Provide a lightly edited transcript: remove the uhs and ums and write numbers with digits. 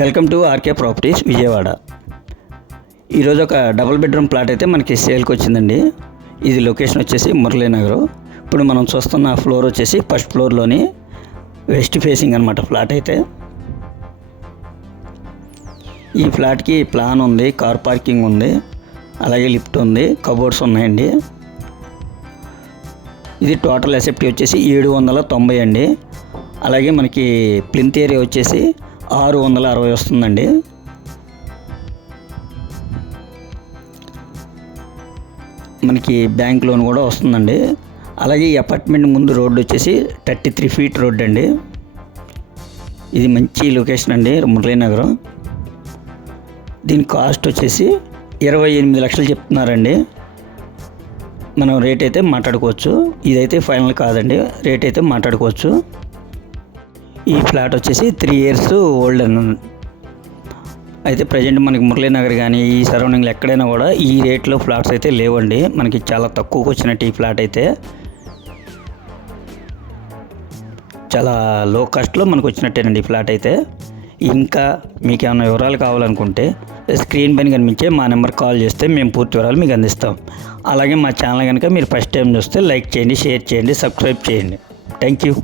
Welcome to RK properties Vijayawada. ఈరోజు ఒక double bedroom plot అయితే మనకి సేల్కి వచ్చిందండి. ఇది లొకేషన్ వచ్చేసి మురళీనగర్. ఇప్పుడు మనం చూస్తున్న ఫ్లోర్ వచ్చేసి ఫస్ట్ ఫ్లోర్లోని వెస్ట్ ఫేసింగ్ అనమాట ఫ్లాట్ అయితే. ఈ ఫ్లాట్కి ప్లాన్ ఉంది, కార్ పార్కింగ్ ఉంది, అలాగే లిఫ్ట్ ఉంది, కబోర్డ్స్ ఉన్నాయండి. ఇది టోటల్ ఎసెప్టీ వచ్చేసి 790 అండి. అలాగే మనకి ప్లింత్ ఏరియా వచ్చేసి 660 వస్తుందండి. మనకి బ్యాంక్ లోన్ కూడా వస్తుందండి. అలాగే ఈ అపార్ట్మెంట్ ముందు రోడ్డు వచ్చేసి 33 ఫీట్ రోడ్ అండి. ఇది మంచి లొకేషన్ అండి, మురళీనగర్. దీని కాస్ట్ వచ్చేసి 28 లక్షలు చెప్తున్నారండి. మనం రేట్ అయితే మాట్లాడుకోవచ్చు. ఇదైతే ఫైనల్ కాదండి, రేట్ అయితే మాట్లాడుకోవచ్చు. ఈ ఫ్లాట్ వచ్చేసి 3 years ఓల్డ్ అని అయితే ప్రజెంట్ మనకి మురళీనగర్ కానీ ఈ సరౌండింగ్లో ఎక్కడైనా కూడా ఈ రేట్లో ఫ్లాట్స్ అయితే లేవండి. మనకి చాలా తక్కువకి వచ్చినట్టు ఈ ఫ్లాట్ అయితే చాలా లో కాస్ట్లో మనకు వచ్చినట్టేనండి ఈ ఫ్లాట్ అయితే. ఇంకా మీకు ఏమైనా వివరాలు కావాలనుకుంటే స్క్రీన్ పైన కనిపించే మా నెంబర్ కాల్ చేస్తే మేము పూర్తి వివరాలు మీకు అందిస్తాం. అలాగే మా ఛానల్ కనుక మీరు ఫస్ట్ టైం చూస్తే లైక్ చేయండి, షేర్ చేయండి, సబ్స్క్రైబ్ చేయండి. Thank you.